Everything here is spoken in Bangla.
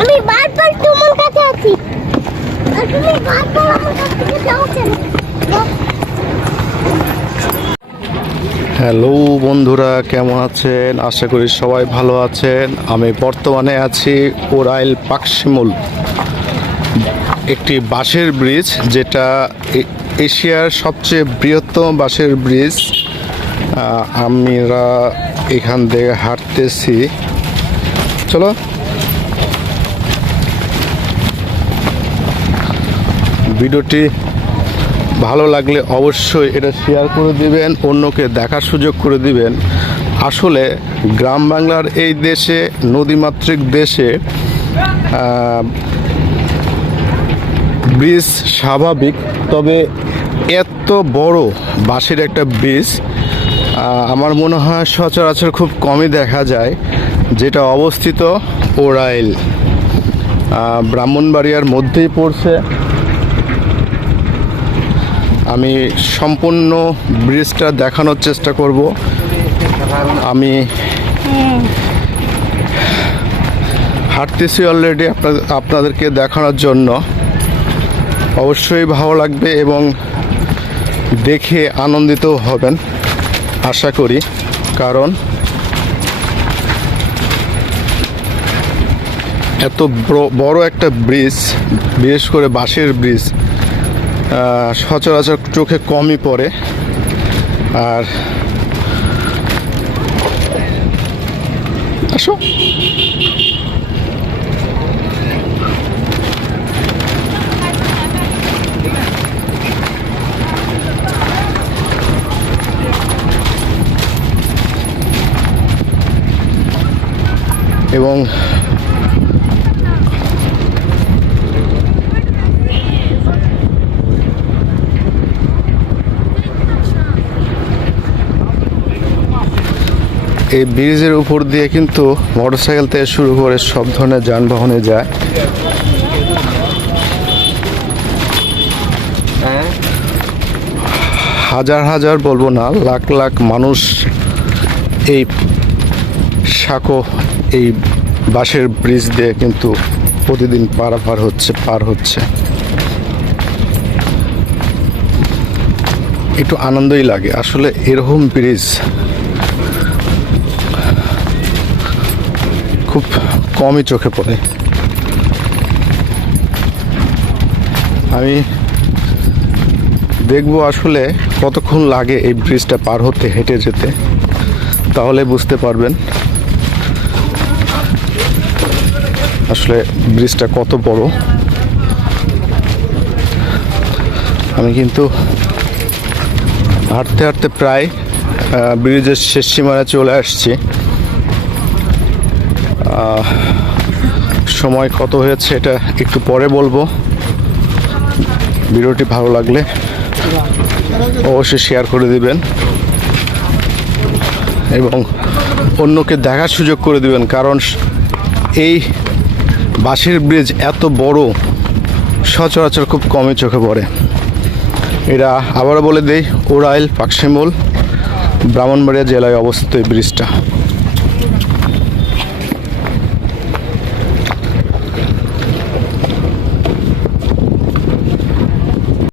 আমি বারবার তোমার কাছে আছি আর তুমি বারবার আমার কাছ থেকে যাও কেন? হ্যালো বন্ধুরা, কেমন আছেন? আশা করি সবাই ভালো আছেন। আমি বর্তমানে আছি ওরাইল পাকশিমুল, একটি বাঁশের ব্রিজ, যেটা এশিয়ার সবচেয়ে বৃহত্তম বাঁশের ব্রিজ। আমরা এখান থেকে হাঁটতেছি। চলো, ভিডিওটি ভালো লাগলে অবশ্যই এটা শেয়ার করে দিবেন, অন্যকে দেখার সুযোগ করে দিবেন। আসলে গ্রাম বাংলার এই দেশে, নদীমাতৃক দেশে ব্রিজ স্বাভাবিক, তবে এত বড় বাঁশের একটা ব্রিজ আমার মনে হয় সচরাচর খুব কমই দেখা যায়, যেটা অবস্থিত ওরাইল, ব্রাহ্মণবাড়িয়ার মধ্যেই পড়ছে। আমি সম্পূর্ণ ব্রিজটা দেখানোর চেষ্টা করব। আমি হাঁটতেছি অলরেডি আপনাদেরকে দেখানোর জন্য। অবশ্যই ভালো লাগবে এবং দেখে আনন্দিত হবেন আশা করি, কারণ এত বড় একটা ব্রিজ, বিশেষ করে বাঁশের ব্রিজ, সচরাচর চোখে কমই পড়ে। আর আসো, এবং এই ব্রিজের উপর দিয়ে কিন্তু মোটরসাইকেল থেকে শুরু করে সব ধরনের যানবাহনে যায়। হাজার হাজার বলবো না, লাখ লাখ মানুষ এই এই বাঁশের ব্রিজ দিয়ে কিন্তু প্রতিদিন পার হচ্ছে। একটু আনন্দই লাগে আসলে, এরকম ব্রিজ খুব কমই চোখে পড়ে। আমি দেখবো আসলে কতক্ষণ লাগে এই ব্রিজটা পার হতে, হেঁটে যেতে, তাহলে বুঝতে পারবেন আসলে ব্রিজটা কত বড়। আমি কিন্তু হাঁটতে হাঁটতে প্রায় ব্রিজের শেষ সীমানায় চলে আসছি। সময় কত হয়েছে এটা একটু পরে বলবো। ভিডিওটি ভালো লাগলে অবশ্যই শেয়ার করে দিবেন এবং অন্যকে দেখার সুযোগ করে দিবেন, কারণ এই বাঁশের ব্রিজ এত বড়, সচরাচর খুব কমই চোখে পড়ে। এটা আবারও বলে দেই, ওরাইল পাকশিমুল, ব্রাহ্মণবাড়িয়া জেলায় অবস্থিত এই ব্রিজটা।